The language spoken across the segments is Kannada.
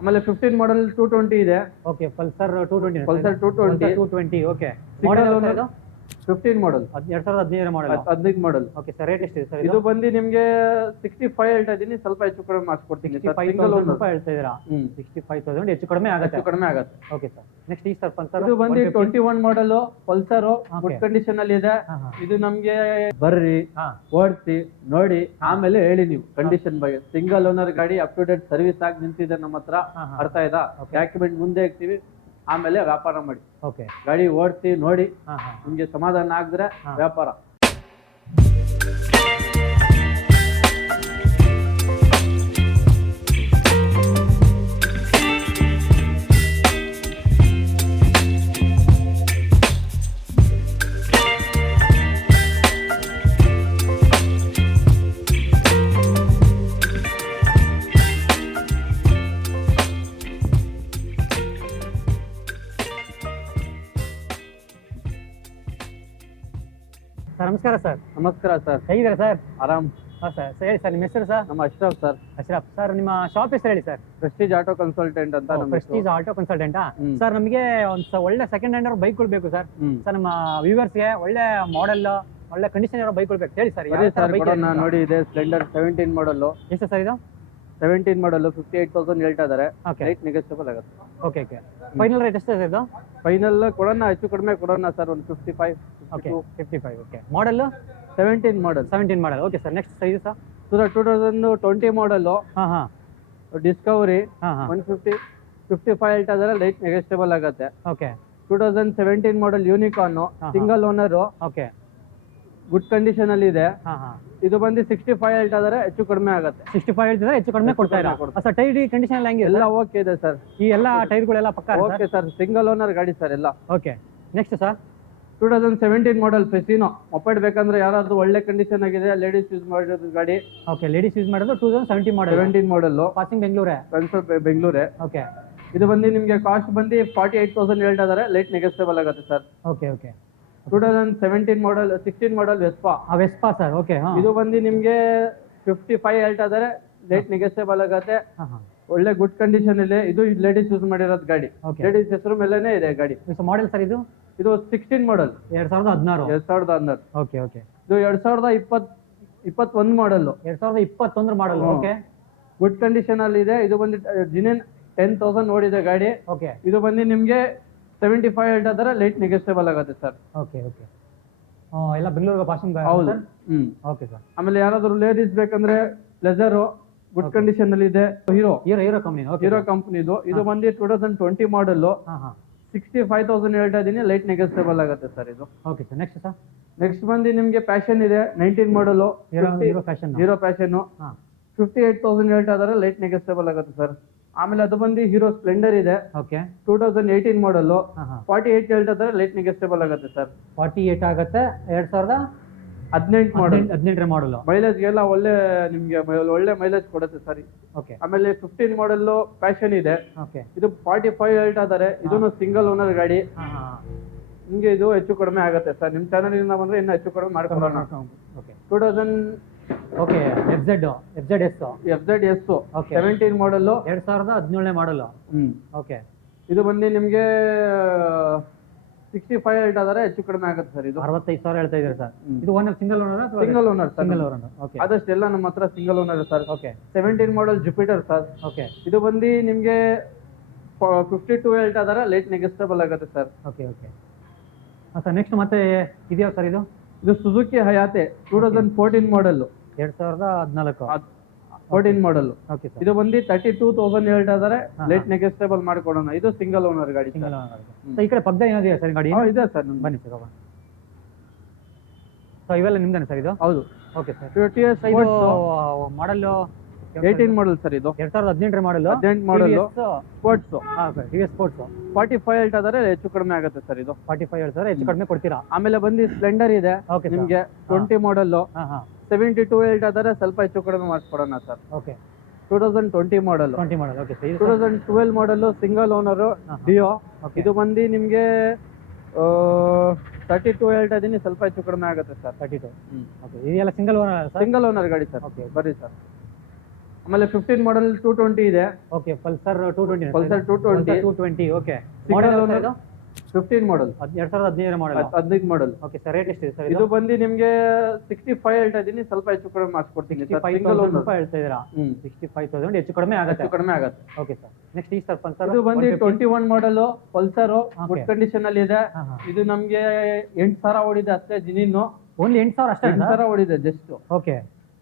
ಆಮೇಲೆ 15 ಮಾಡಲ್ 220 ಇದೆ. Okay Pulsar 220 Pulsar 220 220 okay Single ಮಾಡಲ್ owner. ಇದು 15 ಮಾಡಲ್ 2015 ಮಾಡಲ್ 15 ಮಾಡಲ್. ಓಕೆ ಸರ್ ರೇಟ್ ಎಷ್ಟಿದೆ ಸರ್ ಇದು ಬಂದು ನಿಮ್ಗೆ 65 ಹೇಳ್ತಾ ಇದೀನಿ, ಸ್ವಲ್ಪ ಹೆಚ್ಚು ಕಡಿಮೆ ಮಾಡಿಸ್ಕೊಡ್ತೀನಿ ಸರ್. ಸಿಂಗಲ್ 65,000 ಓನರ್ ರೂಪಾಯಿ ಹೇಳ್ತಾ ಇದ್ದೀರಾ 65,000 ಹೆಚ್ಚು ಕಡಿಮೆ ಆಗುತ್ತೆ ಹೆಚ್ಚು ಕಡಿಮೆ ಆಗುತ್ತೆ. ಓಕೆ ಸರ್ ನೆಕ್ಸ್ಟ್ ಈ ಸರ್ ಪಲ್ಸರ್ ಇದು ಬಂದು 21 ಮಾಡಲ್ ಪಲ್ಸರ್ ಗುಡ್ ಕಂಡೀಷನ್ ಅಲ್ಲಿ ಇದೆ. ಇದು ನಮ್ಗೆ ಬರ್ರಿ ಓಡಿಸಿ ನೋಡಿ ಆಮೇಲೆ ಹೇಳಿ ನೀವು ಕಂಡೀಷನ್ ಬಗ್ಗೆ. ಸಿಂಗಲ್ ಓನರ್ ಗಾಡಿ ಅಪ್ ಟು ಡೇಟ್ ಸರ್ವಿಸ್ ಆಗಿ ನಿಂತಿದೆ ನಮ್ಮ ಹತ್ರ. ಅರ್ಥ ಆಯ್ತಾ? ಡಾಕ್ಯುಮೆಂಟ್ ಮುಂದೆ ಹಾಕ್ತಿವಿ, ಆಮೇಲೆ ವ್ಯಾಪಾರ ಮಾಡಿ. ಓಕೆ ಗಾಡಿ ಓಡಿಸಿ ನೋಡಿ ನಿಮ್ಗೆ ಸಮಾಧಾನ ಆಗಿದ್ರೆ ವ್ಯಾಪಾರ. ಸರ್ ನಮಸ್ಕಾರ ಸರ್. ನಮಸ್ಕಾರ ಸರ್. ಹೇಗಿದ್ದಾರೆ ಸರ್? ಆರಾಮ್. ಹಾಂ ಸರ್ ಹೇಳಿ ಸರ್ ನಿಮ್ಮ ಹೆಸರು ಸರ್? ನಮ್ಮ ಅಶ್ರಫ್ ಸರ್. ಅಶ್ರಫ್ ಸರ್ ನಿಮ್ಮ ಶಾಪ್ ಹೆಸರು ಹೇಳಿ ಸರ್? ಪ್ರೆಸ್ಟೀಜ್ ಆಟೋ ಕನ್ಸಲ್ಟೆಂಟ್ ಅಂತ. ನಮ್ಮ ಪ್ರೆಸ್ಟೀಜ್ ಆಟೋ ಕನ್ಸಲ್ಟೆಂಟಾ ಸರ್? ನಮಗೆ ಒಂದು ಒಳ್ಳೆ ಸೆಕೆಂಡ್ ಹ್ಯಾಂಡ್ ಬೈಕ್ಗಳು ಬೇಕು ಸರ್. ಸರ್ ನಮ್ಮ ವ್ಯೂವರ್ಸ್ಗೆ ಒಳ್ಳೆ ಮಾಡೆಲ್ ಒಳ್ಳೆ ಕಂಡೀಷನ್ ಇರೋ ಬೈಕ್ಗಳು ಬೇಕು ಹೇಳಿ ಸರ್. ನೋಡಿ ಇದೆ ಸ್ಪ್ಲೆಂಡರ್ 17 ಮಾಡಲ್. ಎಷ್ಟು ಸರ್ ಇದು? 17 ಮಾಡಲ್ 58,000 ಹೇಳ್ತಾ ಇದಾರೆ. ಓಕೆ ರೇಟ್ ನೆಗೋಷಿಯಬಲ್ ಆಗುತ್ತೆ. ಓಕೆ ಓಕೆ ಫೈನಲ್ ರೇಟ್ ಎಷ್ಟು ಸರ್ ಇದು? ಫೈನಲ್ ಕೊಡೋಣ, ಹೆಚ್ಚು ಕಡಿಮೆ ಕೊಡೋಣ ಸರ್. ಒಂದು 55. Okay 55. Okay model 17 model. 17 model. Okay sir next size sir? 2020 model ಹಾಂ ಹಾಂ ಡಿಸ್ಕವರಿ ಹಾಂ ಹಾಂ 155 ಹೇಳ್ತಾ ಇದಾರೆ. ರೇಟ್ ನೆಗೋಷಿಯಬಲ್ ಆಗುತ್ತೆ. Okay 2017 model Unicorn single owner okay good condition ಅಲ್ಲಿ ಇದೆ. ಹಾಂ ಹಾಂ ಇದು ಬಂದು 65 ಹೇಳ್ತಾ ಇದಾರೆ, ಹೆಚ್ಚು ಕಡಿಮೆ ಆಗುತ್ತೆ. 65 ಹೇಳ್ತಿದ್ರೆ ಹೆಚ್ಚು ಕಡಿಮೆ ಕೊಡ್ತಾ ಇಲ್ಲ ಸರ್? ಟೈರ್ ಕಂಡೀಷನ್ ಎಲ್ಲ ಹೆಂಗಿದೆ? ಎಲ್ಲ ಓಕೆ ಇದೆ ಸರ್. ಈ ಎಲ್ಲ ಟೈರ್ಗಳೆಲ್ಲ ಪಕ್ಕ ಓಕೆ ಸರ್. ಸಿಂಗಲ್ ಓನರ್ ಗಾಡಿ ಸರ್ ಎಲ್ಲ. Okay next sir? 2017 ಮಾಡಲ್ ಫೆಸಿನೋ ಮೊಪೆಡ್ ಬೇಕಂದ್ರೆ ಯಾರಾದ್ರೂ ಒಳ್ಳೆ ಕಂಡೀಷನ್ ಆಗಿದೆ, ಲೇಡೀಸ್ ಯೂಸ್ ಮಾಡಿರೋದು ಗಾಡಿ. ಓಕೆ ಲೇಡೀಸ್ ಯೂಸ್ ಮಾಡೋದು 2017 ಮಾಡಲ್. 17 ಮಾಡಲ್ ಪಾಸಿಂಗ್ ಬೆಂಗಳೂರೇ? ಬೆಂಗಳೂರೇ. ಓಕೆ ಇದು ಬಂದು ನಿಮ್ಗೆ ಕಾಸ್ಟ್ ಬಂದು 48,000 ಹೇಳ್ತಾ ಇದಾರೆ. ಲೇಟ್ ನೆಗೋಷಿಯಬಲ್ ಆಗುತ್ತೆ ಸರ್. ಓಕೆ ಓಕೆ 2017 ಮಾಡಲ್ 16 ಮಾಡಲ್ ವೆಸ್ಪಾ. Vespa sir. ಓಕೆ ಇದು ಬಂದು ನಿಮ್ಗೆ 55 ಹೇಳ್ತಾ ಇದಾರೆ. ಲೇಟ್ ನೆಗೋಷಿಯಬಲ್ ಆಗುತ್ತೆ. ಒಳ್ಳೆ ಗುಡ್ ಕಂಡೀಷನ್ ಇದೆ. ಇದು ಲೇಡೀಸ್ ಯೂಸ್ ಮಾಡಿರೋದು ಗಾಡಿ. ಲೇಡೀಸ್ ಹೆಸರು ಮೇಲೆನೆ ಇದೆ ಗಾಡಿ. ಮಾಡೆಲ್ ಸರ್ ಇದು? ಇದು 16 ಮಾಡಲ್ 2016. ಓಕೆ ಓಕೆ ಇದು 2021 ಮಾಡಲ್ 2021 ಮಾಡಲ್. ಓಕೆ ಗುಡ್ ಕಂಡೀಷನ್ ಅಲ್ಲಿ ಇದೆ. ಇದು ಬಂದು ಜಿನೆನ್ 10,000 ಓಡಿದೆ ಗಾಡಿ. ಓಕೆ ಇದು ಬಂದು ನಿಮ್ಗೆ 75 ಹೇಳ್ತಾ ಇದಾರೆ. ಲೇಟ್ ನೆಗೋಷಿಯಬಲ್ ಆಗುತ್ತೆ ಸರ್. ಓಕೆ ಓಕೆ ಎಲ್ಲ ಬೆಂಗಳೂರಿಗೆ ಪಾಸಿಂಗ್. ಹೌದು. Okay sir. ಆಮೇಲೆ ಯಾರಾದ್ರೂ ಲೇಡೀಸ್ ಬೇಕಂದ್ರೆ ಪ್ಲೆಜರ್ ಗುಡ್ ಕಂಡೀಷನ್ ಅಲ್ಲಿ ಇದೆ. Hero company. ಹೀರೋ ಕಂಪನಿದು. ಇದು ಬಂದು 2020 ಮಾಡಲ್ 65,000 ಹೇಳ್ತಾ ಇದೀನಿ. ಲೈಟ್ ನೆಗೋಷಿಯಬಲ್ ಆಗುತ್ತೆ ಸರ್ ಇದು. Okay sir next sir? Next ಬಂದು ನಿಮ್ಗೆ ಪ್ಯಾಷನ್ ಇದೆ 19 ಮಾಡಲ್ ಹೀರೋ ಫ್ಯಾಷನ್. 58,000 ಹೇಳ್ತಾ ಇದಾರೆ. ಲೈಟ್ ನೆಗೋಷಿಯಬಲ್ ಆಗುತ್ತೆ ಸರ್. ಆಮೇಲೆ ಅದು ಬಂದು ಹೀರೋ ಸ್ಪ್ಲೆಂಡರ್ ಇದೆ. ಓಕೆ 2018 ಮಾಡಲ್ 48 ಹೇಳ್ತಾ ಇದಾರೆ. ಲೈಟ್ ನೆಗೋಷಿಯಬಲ್ ಆಗುತ್ತೆ ಸರ್. 48 ಆಗುತ್ತೆ. 2018 ಮಾಡಲ್ 18 ಮಾಡಲ್. ಮೈಲೇಜ್ ಎಲ್ಲ ಒಳ್ಳೆ ನಿಮ್ಗೆ ಒಳ್ಳೆ ಮೈಲೇಜ್ ಕೊಡುತ್ತೆ ಸರ್. ಓಕೆ ಆಮೇಲೆ 15 ಮಾಡಲ್ ಪ್ಯಾಷನ್ ಇದೆ. ಓಕೆ ಇದು 45 ಹೇಳ್ತಾ ಇದಾರೆ. ಇದನ್ನು ಸಿಂಗಲ್ ಓನರ್ ಗಾಡಿ. ನಿಮ್ಗೆ ಇದು ಹೆಚ್ಚು ಕಡಿಮೆ ಆಗುತ್ತೆ ಸರ್. ನಿಮ್ ಚಾನಲ್ ಇಂದ ಬಂದ್ರೆ ಇನ್ನು ಹೆಚ್ಚು ಕಡಿಮೆ ಮಾಡ್ಕೊಡೋಣ. ಓಕೆ 2000 ಓಕೆ FZ S 17 ಮಾಡಲ್ 2017 ಮಾಡಲ್. ಓಕೆ ಇದು ಬಂದು ನಿಮ್ಗೆ 65 ಹೇಳ್ತಾ ಇದಾರೆ. ಹೆಚ್ಚು ಕಡಿಮೆ ಆಗುತ್ತೆ ಸರ್. ಇದು 65,000 ಹೇಳ್ತಾ ಇದ್ದಾರೆ ಸರ್. ಇದು owner single owner? Single owner sir. Single owner. Okay ಆದಷ್ಟು ಎಲ್ಲ ನಮ್ಮ ಹತ್ರ single owner sir. Okay 17 model Jupiter sir. Okay ಇದು ಬಂದು ನಿಮ್ಗೆ 52 ಹೇಳ್ತಾ ಇದಾರೆ. ಲೇಟ್ ನೆಗೋಷಿಯಬಲ್ ಆಗುತ್ತೆ sir. Okay okay sir next ಮತ್ತೆ ಇದೆಯಾ ಸರ್ ಇದು? ಇದು Suzuki Hayate 2014 model 14 model. Okay sir. ಇದು ಬಂದು 32,000 ಹೇಳ್ತಾ ಇದಾರೆ. ಲೇಟ್ ನೆಗೋಷಿಯಬಲ್ ಮಾಡ್ಕೊಡೋಣ. ಇದು ಸಿಂಗಲ್ ಓನರ್ ಗಾಡಿ. Single owner. ಈ ಕಡೆ ಪಕ್ಕದ ಏನಾದಿದೆ ಸರ್ ಗಾಡಿ? ಇದೆ ಸರ್. ಬನ್ನಿ ಸರ್. ಸೊ ಇವೆಲ್ಲ ನಿಮ್ದೇನೆ ಸರ್ ಇದು? ಹೌದು. Okay sir. ಇದು ಮಾಡಲ್ 18 ಮಾಡಲ್ ಸರ್. ಇದು 2018 ಮಾಡಲ್. 18 ಮಾಡಲ್ ಸ್ಪೋರ್ಟ್ಸ್. TVS ಸ್ಪೋರ್ಟ್ಸ್ 45 ಹೇಳ್ತಾ ಇದಾರೆ. ಹೆಚ್ಚು ಕಡಿಮೆ ಆಗುತ್ತೆ ಸರ್. ಇದು 45 ಹೇಳ್ತಾರೆ. ಹೆಚ್ಚು ಕಡಿಮೆ ಕೊಡ್ತೀರಾ? ಆಮೇಲೆ ಬಂದು ಸ್ಪ್ಲೆಂಡರ್ ಇದೆ ನಿಮ್ಗೆ 20 ಮಾಡಲ್ 72 ಹೇಳ್ತಾ ಇದಾರೆ. ಸ್ವಲ್ಪ ಹೆಚ್ಚು ಕಡಿಮೆ ಮಾಡಿಸ್ಕೊಡೋಣ sir. Okay 2020 model. Okay 2012 model single owner Dio. ಇದು ಬಂದು ನಿಮ್ಗೆ 32 ಹೇಳ್ತಾ ಇದೀನಿ. ಸ್ವಲ್ಪ ಹೆಚ್ಚು ಕಡಿಮೆ ಆಗುತ್ತೆ ಸರ್. 32. ಓಕೆ ಇದೆಲ್ಲ ಸಿಂಗಲ್ ಓನರ್? ಸಿಂಗಲ್ ಓನರ್ ಗಾಡಿ ಸರ್. ಓಕೆ ಬರ್ರಿ ಸರ್. ಆಮೇಲೆ 15 ಮಾಡಲ್ 220 ಇದೆ. Okay Pulsar 220 Pulsar 220 220 okay Single model owner. ಇದು 15 ಮಾಡಲ್ 2015 ಮಾಡೆಲ್ 15 ಮಾಡಲ್. ಓಕೆ ಸರ್ ರೇಟ್ ಎಷ್ಟಿದೆ ಸರ್ ಇದು ಬಂದು ನಿಮ್ಗೆ 65 ಹೇಳ್ತಾ ಇದೀನಿ, ಸ್ವಲ್ಪ ಹೆಚ್ಚು ಕಡಿಮೆ ಮಾಡಿಸ್ಕೊಡ್ತೀನಿ ಸರ್. 65,000 ರೂಪಾಯಿ ಹೇಳ್ತಾ ಇದ್ದೀರಾ? 65,000 ಹೆಚ್ಚು ಕಡಿಮೆ ಆಗುತ್ತೆ. ಹೆಚ್ಚು ಕಡಿಮೆ ಆಗುತ್ತೆ. ಓಕೆ ಸರ್ ನೆಕ್ಸ್ಟ್ ಈ ಸರ್ ಪಲ್ಸರ್ ಇದು ಬಂದು 21 ಮಾಡಲ್ ಪಲ್ಸರ್ ಗುಡ್ ಕಂಡೀಷನ್ ಅಲ್ಲಿ ಇದೆ. ಇದು ನಮ್ಗೆ 8,000 ಓಡಿದೆ ಅಷ್ಟೇ. ಜಿನಿನ್ನು ಓನ್ಲಿ 8,000 ಅಷ್ಟೇ 8,000 ಓಡಿದೆ ಜಸ್ಟ್. ಓಕೆ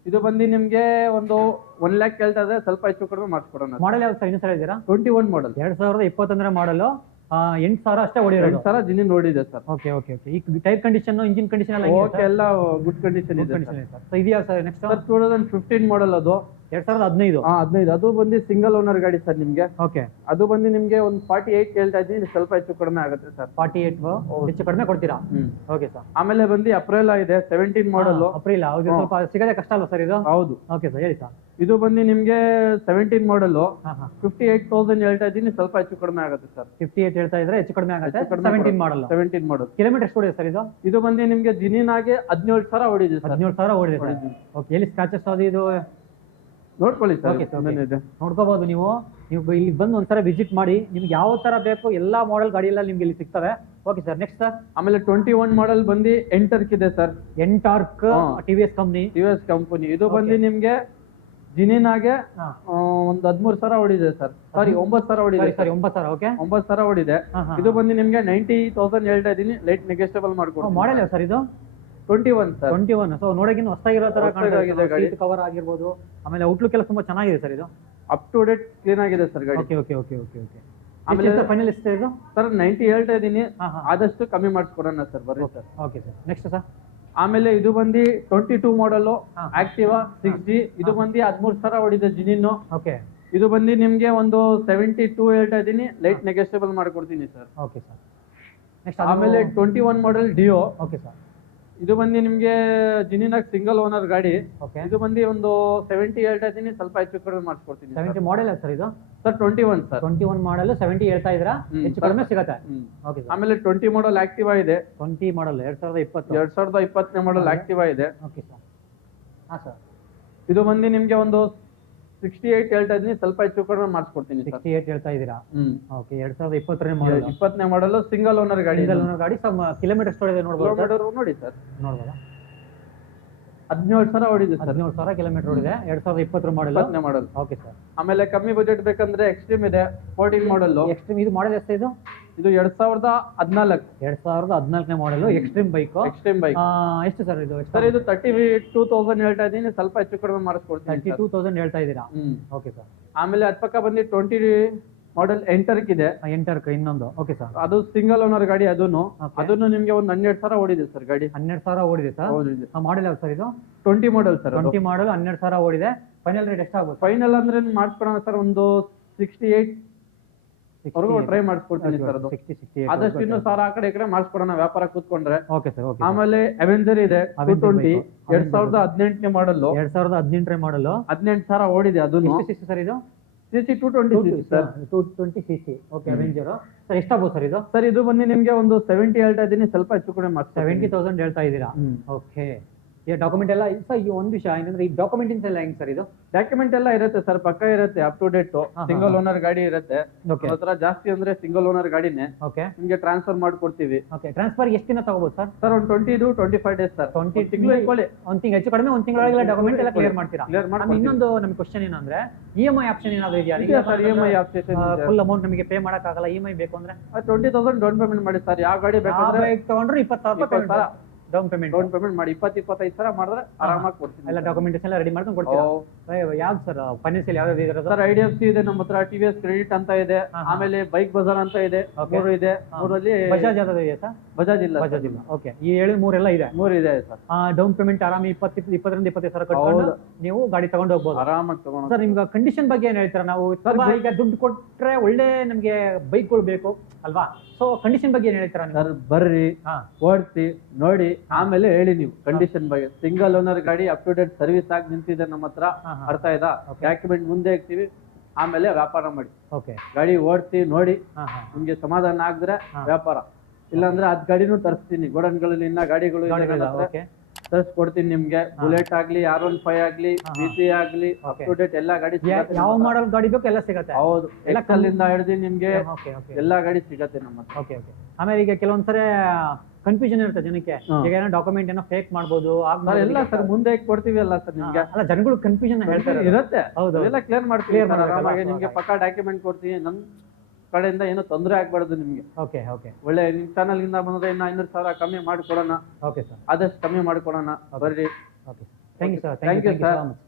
ಇದು ಬಂದು ನಿಮ್ಗೆ ಒಂದು 1 lakh ಕೇಳ್ತಾ ಇದೆ, ಸ್ವಲ್ಪ ಹೆಚ್ಚು ಕಡಿಮೆ ಮಾಡಿಸ್ಕೊಡೋಣ. ಮಾಡೆಲ್ ಯಾವ್ದು ಸರ್ ಇನ್ನೂ ಸರ್ ಇದ್ದೀರಾ? 21 ಮಾಡಲ್ 2021 ಮಾಡಲು 8,000 ಅಷ್ಟೇ ಓಡಿರೋದು. 8,000 ಜಿನಿನ್ ಓಡಿದೆ ಸರ್. ಓಕೆ ಓಕೆ ಓಕೆ ಈ ಟೈರ್ ಕಂಡೀಷನ್ ಇಂಜಿನ್ ಕಂಡೀಷನ್ ಎಲ್ಲ ಓಕೆ ಎಲ್ಲ ಗುಡ್ ಕಂಡೀಷನ್ ಇದೆ ಕಂಡೀಷನ್ ಇದೆ ಸರ್. ಸೊ ಇದೆಯಾ ಸರ್ ನೆಕ್ಸ್ಟ್ ಸರ್ 2015 ಮಾಡಲ್ ಅದು 2015 15. ಅದು ಬಂದು ಸಿಂಗಲ್ ಓನರ್ ಗಾಡಿ ಸರ್ ನಿಮ್ಗೆ. ಓಕೆ ಅದು ಬಂದು ನಿಮ್ಗೆ ಒಂದು 48 ಹೇಳ್ತಾ ಇದ್ದೀನಿ, ಸ್ವಲ್ಪ ಹೆಚ್ಚು ಕಡಿಮೆ ಆಗುತ್ತೆ ಸರ್. 48 ಹೆಚ್ಚು ಕಡಿಮೆ ಕೊಡ್ತೀರಾ? Okay sir. ಆಮೇಲೆ ಬಂದು ಅಪ್ರಿಲ್ ಇದೆ 17 ಮಾಡಲ್. ಅಪ್ರಿಲ್ ಹೌದು, ಸ್ವಲ್ಪ ಸಿಗದೆ ಕಷ್ಟ ಅಲ್ಲ ಸರ್ ಇದು? ಹೌದು. ಓಕೆ ಸರ್ ಹೇಳಿ ಸರ್. ಇದು ಬಂದು ನಿಮ್ಗೆ 17 ಮಾಡಲ್ 58,000 ಹೇಳ್ತಾ ಇದ್ದೀನಿ, ಸ್ವಲ್ಪ ಹೆಚ್ಚು ಕಡಿಮೆ ಆಗುತ್ತೆ ಸರ್. 58 ಹೇಳ್ತಾ ಇದ್ರೆ ಹೆಚ್ಚು ಕಡಿಮೆ ಆಗುತ್ತೆ. 17 ಮಾಡಲ್ ಕಿಲೋಮೀಟರ್ ಎಷ್ಟು ಓಡಿದೆ ಸರ್ ಇದು? ಇದು ಬಂದು ನಿಮ್ಗೆ ಜಿನಿನ್ ಆಗಿ 17,000 ಓಡಿದೆ ಸರ್. 17,000 ಓಡಿದೆ ಸರ್. ಓಕೆ ಎಲ್ಲಿ ಸ್ಕ್ರಾಚಸ್ ಅದು ಇದು ನೋಡ್ಕೊಳ್ಳಿ ಸರ್. ನೋಡ್ಕೋಬಹುದು ನೀವು ಇಲ್ಲಿ ಬಂದು ಒಂದ್ಸಲ ವಿಸಿಟ್ ಮಾಡಿ. ನಿಮ್ಗೆ ಯಾವ ತರ ಬೇಕು ಎಲ್ಲಾ ಮಾಡೆಲ್ ಗಾಡಿ ಎಲ್ಲ ನಿಮ್ಗೆ ಇಲ್ಲಿ ಸಿಗ್ತವೆ. Okay sir next sir. ಆಮೇಲೆ 21 ಮಾಡಲ್ ಬಂದು ಎಂಟರ್ಕ್ ಇದೆ ಸರ್. ಎಂಟಾರ್ಕ್ ಟಿವಿಎಸ್ ಕಂಪನಿ. ಇದು ಬಂದು ನಿಮ್ಗೆ ಜಿನಿನ್ ಆಗಿ ಒಂದು 13,000 ಓಡಿದೆ ಸರ್. ಸಾರಿ 9,000 ಓಡಿದೆ. ಸರಿ 9,000. ಓಕೆ 9,000 ಓಡಿದೆ. ಇದು ಬಂದು ನಿಮ್ಗೆ 90,000 ಹೇಳ್ತಾ ಇದೀನಿ, ಲೈಟ್ ನೆಗೆಸ್ಟೇಬಲ್ ಮಾಡ್ಕೊಡ್ತೀನಿ. ಮಾಡೆಲ್ ಯಾವ ಸರ್ ಇದು? 21 ಸರ್. 21. ಸೊ ನೋಡೋಕೆ ಹೊಸದಾಗಿರೋ ತರ ಹೊಸದಾಗಿದೆ ಗಾಡಿ. ಸೀಟ್ ಕವರ್ ಆಗಿರ್ಬೋದು, ಆಮೇಲೆ ಔಟ್ಲುಕ್ ಎಲ್ಲ ತುಂಬಾ ಚೆನ್ನಾಗಿದೆ ಸರ್ ಇದು. ಅಪ್ ಟು ಡೇಟ್ ಕ್ಲೀನ್ ಆಗಿದೆ ಸರ್ ಗಾಡಿ. Okay okay okay okay okay. ಆಮೇಲೆ ಫೈನಲ್ ಎಷ್ಟು ಇದು ಸರ್? 90 ಹೇಳ್ತಾ ಇದೀನಿ, ಆದಷ್ಟು ಕಮ್ಮಿ ಮಾಡಿಸ್ಕೊಡೋಣ ಸರ್. ಬರ್ರಿ sir. Okay sir next sir. ಆಮೇಲೆ ಇದು ಬಂದು 22 ಮಾಡಲ್ ಆಕ್ಟಿವಾ 6G. ಇದು ಬಂದು 13,000 ಓಡಿದೆ ಜಿನಿನ್ನು. ಓಕೆ ಇದು ಬಂದು ನಿಮ್ಗೆ ಒಂದು 72 ಹೇಳ್ತಾ ಇದೀನಿ, ಲೈಟ್ ನೆಗೆಸ್ಟೇಬಲ್ ಮಾಡ್ಕೊಡ್ತೀನಿ ಸರ್. Okay sir next. ಆಮೇಲೆ 21 ಮಾಡಲ್ ಡಿಯೋ. Okay sir. ಇದು ಬಂದು ನಿಮ್ಗೆ ಜಿನಿನಾಗ ಸಿಂಗಲ್ ಓನರ್ ಗಾಡಿ. ಓಕೆ ಇದು ಬಂದು ಒಂದು 70 ಹೇಳ್ತಾ ಇದೀನಿ, ಸ್ವಲ್ಪ ಹೆಚ್ಚು ಕಡಿಮೆ ಮಾಡಿಸ್ಕೊಡ್ತೀನಿ. 70 ಮಾಡೆಲ್ ಸರ್ ಇದು? Sir 21 sir. 21 ಮಾಡಲ್ 70 ಹೇಳ್ತಾ ಇದ್ರಾ? ಹೆಚ್ಚು ಕಡಿಮೆ ಸಿಗುತ್ತೆ. Okay sir. ಆಮೇಲೆ 20 ಮಾಡಲ್ ಆಕ್ಟಿವಾ ಇದೆ. 20 ಮಾಡಲ್ 2020 2020 ಮಾಡಲ್ ಆಕ್ಟಿವಾ ಇದೆ. Okay sir. ಹಾ ಸರ್. ಇದು ಬಂದು ನಿಮ್ಗೆ ಒಂದು 68 ಹೇಳ್ತಾ ಇದೀನಿ, ಸ್ವಲ್ಪ ಹೆಚ್ಚು ಕಡಿಮೆ ಮಾಡಿಸ್ಕೊಡ್ತೀನಿ. 68 ಹೇಳ್ತಾ ಇದ್ದೀರಾ? ಓಕೆ 2020 ಮಾಡಲ್ 20ನೇ ಮಾಡಲ್ ಸಿಂಗಲ್ ಓನರ್ ಗಾಡಿ. ಸಿಂಗಲ್ ಓನರ್ ಗಾಡಿ. ಸಮ್ ಕಿಲೋಮೀಟರ್ ಎಷ್ಟು ಓಡಿದೆ ನೋಡಬಹುದು? ನೋಡಿ ಸರ್. ನೋಡಬಹುದಾ? 17,000 ಓಡಿದೆ ಸರ್. 17,000 ಕಿಲೋಮೀಟರ್ ಓಡಿದೆ. 2020 ಮಾಡಲ್. 20ನೇ ಮಾಡಲ್. Okay sir. ಆಮೇಲೆ ಕಮ್ಮಿ ಬಜೆಟ್ ಬೇಕಂದ್ರೆ ಎಕ್ಸ್ಟ್ರೀಮ್ ಇದೆ 14 ಮಾಡಲ್. ಎಕ್ಸ್ಟ್ರೀಮ್ ಇದು ಮಾಡೆಲ್ ಎಷ್ಟು ಇದು? ಇದು 2014. 2014ನೇ ಮಾಡಲ್ ಎಕ್ಸ್ಟ್ರೀಮ್ ಬೈಕ್. ಎಕ್ಸ್ಟ್ರೀಮ್ ಬೈಕ್ ಎಷ್ಟು ಸರ್ ಇದು? ಸರ್ ಇದು 32,000 ಹೇಳ್ತಾ ಇದೀನಿ, ಸ್ವಲ್ಪ ಹೆಚ್ಚು ಕಡಿಮೆ ಮಾಡಿಸ್ಕೊಡ್ತೀನಿ. 32,000 ಹೇಳ್ತಾ ಇದ್ದೀರಾ? Okay sir. ಆಮೇಲೆ ಅದ್ ಪಕ್ಕ ಬಂದು 20 ಮಾಡಲ್ ಎಂಟರ್ಕ್ ಇದೆ. ಎಂಟರ್ಕ್ ಇನ್ನೊಂದು. Okay sir. ಅದು ಸಿಂಗಲ್ ಓನರ್ ಗಾಡಿ. ಅದನ್ನು ನಿಮ್ಗೆ ಒಂದು 12,000 ಓಡಿದೆ ಸರ್ ಗಾಡಿ. 12,000 ಓಡಿದೆ ಸರ್. ಮಾಡೆಲ್ ಯಾವ ಸರ್ ಇದು? 20 ಮಾಡಲ್ ಸರ್. 20 ಮಾಡಲ್ 12,000 ಓಡಿದೆ. ಫೈನಲ್ ರೇಟ್ ಎಷ್ಟಾಗುತ್ತೆ? ಫೈನಲ್ ಅಂದ್ರೆ ಮಾಡಿಸ್ಕೊಡೋಣ ಸರ್, ಒಂದು 68 ಟ್ರೈ ಮಾಡಿಸ್ಕೊಡ್ತೀನಿ ಸರ್. ಅದು 68 ಆದಷ್ಟು ಇನ್ನೂ 1,000 ಆ ಕಡೆ ಈ ಕಡೆ ಮಾಡಿಸ್ಕೊಡೋಣ, ವ್ಯಾಪಾರ ಕೂತ್ಕೊಂಡ್ರೆ. Okay sir. ಓಕೆ. ಆಮೇಲೆ ಅವೆಂಜರ್ ಇದೆ 220 2018ನೇ ಮಾಡಲ್. 2018 ಮಾಡಲ್ 18,000 ಓಡಿದೆ. ಅದನ್ನು ಸರ್ ಇದು CC 220 sir. 220 cc. Okay Avenger sir. ಎಷ್ಟಾಗ್ಬೋದು ಸರ್ ಇದು? ಸರ್ ಇದು ಬಂದು ನಿಮ್ಗೆ ಒಂದು 70 ಹೇಳ್ತಾ ಇದ್ದೀನಿ, ಸ್ವಲ್ಪ ಹೆಚ್ಚು ಕಡಿಮೆ ಮಾಡಿ 70,000 ಹೇಳ್ತಾ ಇದ್ದೀರಾ? ಓಕೆ. ಈ ಡಾಕ್ಯುಮೆಂಟ್ ಎಲ್ಲ ಸರ್ ಈ ಒಂದು ವಿಷಯ ಏನಂದ್ರೆ ಈ ಡಾಕ್ಯುಮೆಂಟ್ ಎಲ್ಲ ಹೆಂಗ್ ಸರ್ ಇದು? ಡಾಕ್ಯುಮೆಂಟ್ ಎಲ್ಲ ಇರುತ್ತೆ ಸರ್, ಪಕ್ಕ ಇರುತ್ತೆ, up to date. Single owner ಗಾಡಿ ಇರುತ್ತೆ. ಹತ್ರ ಜಾಸ್ತಿ ಅಂದ್ರೆ ಸಿಂಗಲ್ ಓನರ್ ಗಾಡಿನೇ. ಓಕೆ. ನಿಮ್ಗೆ ಟ್ರಾನ್ಸ್ಫರ್ ಮಾಡ್ಕೊಡ್ತೀವಿ. ಓಕೆ. ಟ್ರಾನ್ಸ್ಫರ್ ಎಷ್ಟು ದಿನ ತಗೋಬಹುದು ಸರ್? ಸರ್ ಒಂದು 25 ಡೇಸ್ ಸರ್. 20 ತಿಂಗಳು ಇಟ್ಕೊಳ್ಳಿ. ಒಂದು ತಿಂಗಳು ಹೆಚ್ಚು ಕಡಿಮೆ, ಒಂದು ತಿಂಗಳೊಳಗೆ ಡಾಕ್ಯುಮೆಂಟ್ ಎಲ್ಲ ಕ್ಲಿಯರ್ ಮಾಡ್ತೀರಾ? ಇನ್ನೊಂದು ನಮ್ಗೆ ಕ್ವಶನ್ ಏನಂದ್ರೆ EMI ಆಪ್ಷನ್ ಏನಾದ್ರು ಇದೆಯಾ? Sir EMI option full amount ನಮಗೆ ಪೇ ಮಾಡಕ್ ಆಗಲ್ಲ. EMI ಬೇಕು ಅಂದ್ರೆ 20,000 ಡೌನ್ ಪೇಮೆಂಟ್ ಮಾಡಿ ಸರ್. ಯಾವ ಗಾಡಿ ಬೇಕಾದ್ರೆ ಬೈಕ್ ತಗೊಂಡ್ರೆ 20,000 ಡೌನ್ ಪೇಮೆಂಟ್ ಮಾಡಿ 20-25,000 ಮಾಡಿದ್ರೆ ಆರಾಮಾಗಿ ಕೊಡ್ತೀನಿ. ಎಲ್ಲ ಡಾಕ್ಯುಮೆಂಟೇಶನ್ ಎಲ್ಲ ರೆಡಿ ಮಾಡ್ಕೊಂಡು ಕೊಡ್ತೀರಾ? ಯಾವ್ದು ಸರ್ ಫೈನಾನ್ಸಿಯಲ್ ಯಾವ್ದು ಇದೆ ಸರ್? IDFC ಇದೆ ನಮ್ಮ ಹತ್ರ, TVS ಕ್ರೆಡಿಟ್ ಅಂತ ಇದೆ, ಆಮೇಲೆ ಬೈಕ್ ಬಜಾರ್ ಅಂತ ಇದೆ, 3 ಇದೆ. 3ರಲ್ಲಿ ಬಜಾಜ್ ಯಾವ್ದು ಇದೆ ಸರ್? ಬಜಾಜ್ ಇಲ್ಲ. ಬಜಾಜ್ ಇಲ್ಲ. ಓಕೆ. ಈ 3 ಇದೆ. 3 ಇದೆ ಸರ್. ಡೌನ್ ಪೇಮೆಂಟ್ ಆರಾಮ 20-25,000 ಕಟ್ಕೊಂಡು ನೀವು ಗಾಡಿ ತಗೊಂಡು ಹೋಗ್ಬೋದು ಆರಾಮಾಗಿ ತಗೊಂಡು. ಸರ್ ನಿಮ್ಗೆ ಕಂಡೀಷನ್ ಬಗ್ಗೆ ಏನ್ ಹೇಳ್ತೀರಾ? ನಾವು ಈಗ ದುಡ್ಡು ಕೊಟ್ರೆ ಒಳ್ಳೆ ನಮ್ಗೆ ಬೈಕ್ಗಳು ಬೇಕು ಅಲ್ವಾ? ಸೊ ಕಂಡೀಷನ್ ಬಗ್ಗೆ ಏನ್ ಹೇಳ್ತೀರಾ ಸರ್? ಬರ್ರಿ ಓಡಿಸಿ ನೋಡಿ ಆಮೇಲೆ ಹೇಳಿ ನೀವು ಕಂಡೀಷನ್ ಬಗ್ಗೆ. ಸಿಂಗಲ್ ಓನರ್ ಗಾಡಿ ಅಪ್ ಟು ಡೇಟ್ ಸರ್ವಿಸ್ ಆಗಿ ನಿಂತಿದೆ ನಮ್ಮ ಹತ್ರ. ಅರ್ಥ ಆಯ್ತಾ? ಡಾಕ್ಯುಮೆಂಟ್ ಮುಂದೆ ಹಾಕ್ತಿವಿ, ಆಮೇಲೆ ವ್ಯಾಪಾರ ಮಾಡಿ. ಓಕೆ. ಗಾಡಿ ಓಡಿಸಿ ನೋಡಿ ನಿಮ್ಗೆ ಸಮಾಧಾನ ಆಗಿದ್ರೆ ವ್ಯಾಪಾರ, ಇಲ್ಲಾಂದ್ರೆ ಅದ್ ಗಾಡಿನೂ ತರಿಸ್ತೀನಿ. ಗೋಡನ್ಗಳಲ್ಲಿ ಇನ್ನ ಗಾಡಿಗಳು ತರಿಸ್ಕೊಡ್ತೀನಿ ನಿಮ್ಗೆ. ಬುಲೆಟ್ ಆಗ್ಲಿ, R15 ಆಗ್ಲಿ, VC ಆಗ್ಲಿ, ಅಪ್ ಟು ಡೇಟ್ ಎಲ್ಲಾ ಗಾಡಿ ಸಿಗತ್ತೆ. ಯಾವ ಮಾಡೆಲ್ ಗಾಡಿ ಬೇಕು ಎಲ್ಲ ಸಿಗುತ್ತೆ. ಹೌದು, ಎಕ್ಸೆಲ್ ಇಂದ ಹಿಡಿದು ನಿಮ್ಗೆ ಓಕೆ ಓಕೆ ಎಲ್ಲಾ ಗಾಡಿ ಸಿಗತ್ತೆ ನಮ್ಮ ಹತ್ರ. Okay okay. ಆಮೇಲೆ ಈಗ ಕೆಲವೊಂದ್ಸರಿ ಕನ್ಫ್ಯೂಷನ್ ಇರುತ್ತೆ ಜನಕ್ಕೆ, ಈಗ ಏನೋ ಡಾಕ್ಯುಮೆಂಟ್ ಏನೋ ಫೇಕ್ ಮಾಡ್ಬೋದು ಸರ್ ಎಲ್ಲ ಸರ್ ಮುಂದೆ ಕೊಡ್ತೀವಿ ಅಲ್ಲ ಸರ್ ನಿಮ್ಗೆ. ಅಲ್ಲ, ಜನಗಳು ಕನ್ಫ್ಯೂಷನ್ ಹೇಳ್ತಾರೆ. ಇರುತ್ತೆ, ಹೌದು, ಎಲ್ಲ ಕ್ಲಿಯರ್ ಮಾಡ್ತೀವಿ Clear ಮಾಡ್ಬೇಕಲ್ಲ, ಆರಾಮಾಗಿ. so ನಿಮ್ಗೆ ಹಾಗಾಗಿ. ಪಕ್ಕಾ ಡಾಕ್ಯುಮೆಂಟ್ ಕೊಡ್ತೀವಿ. ನಮ್ ಕಡೆಯಿಂದ ಏನೋ ತೊಂದರೆ ಆಗ್ಬಾರ್ದು ನಿಮ್ಗೆ. ಓಕೆ ಓಕೆ ಒಳ್ಳೆ ನಿಮ್ ಚಾನಲ್ ಇಂದ ಬಂದ್ರೆ ಇನ್ನ 500,000 ಕಮ್ಮಿ ಮಾಡ್ಕೊಡೋಣ, ಓಕೆ ಸರ್. ಆದಷ್ಟು ಕಮ್ಮಿ ಮಾಡ್ಕೊಡೋಣ. ಬರ್ರಿ. Okay, thank you sir. Thank you, so sir. Much.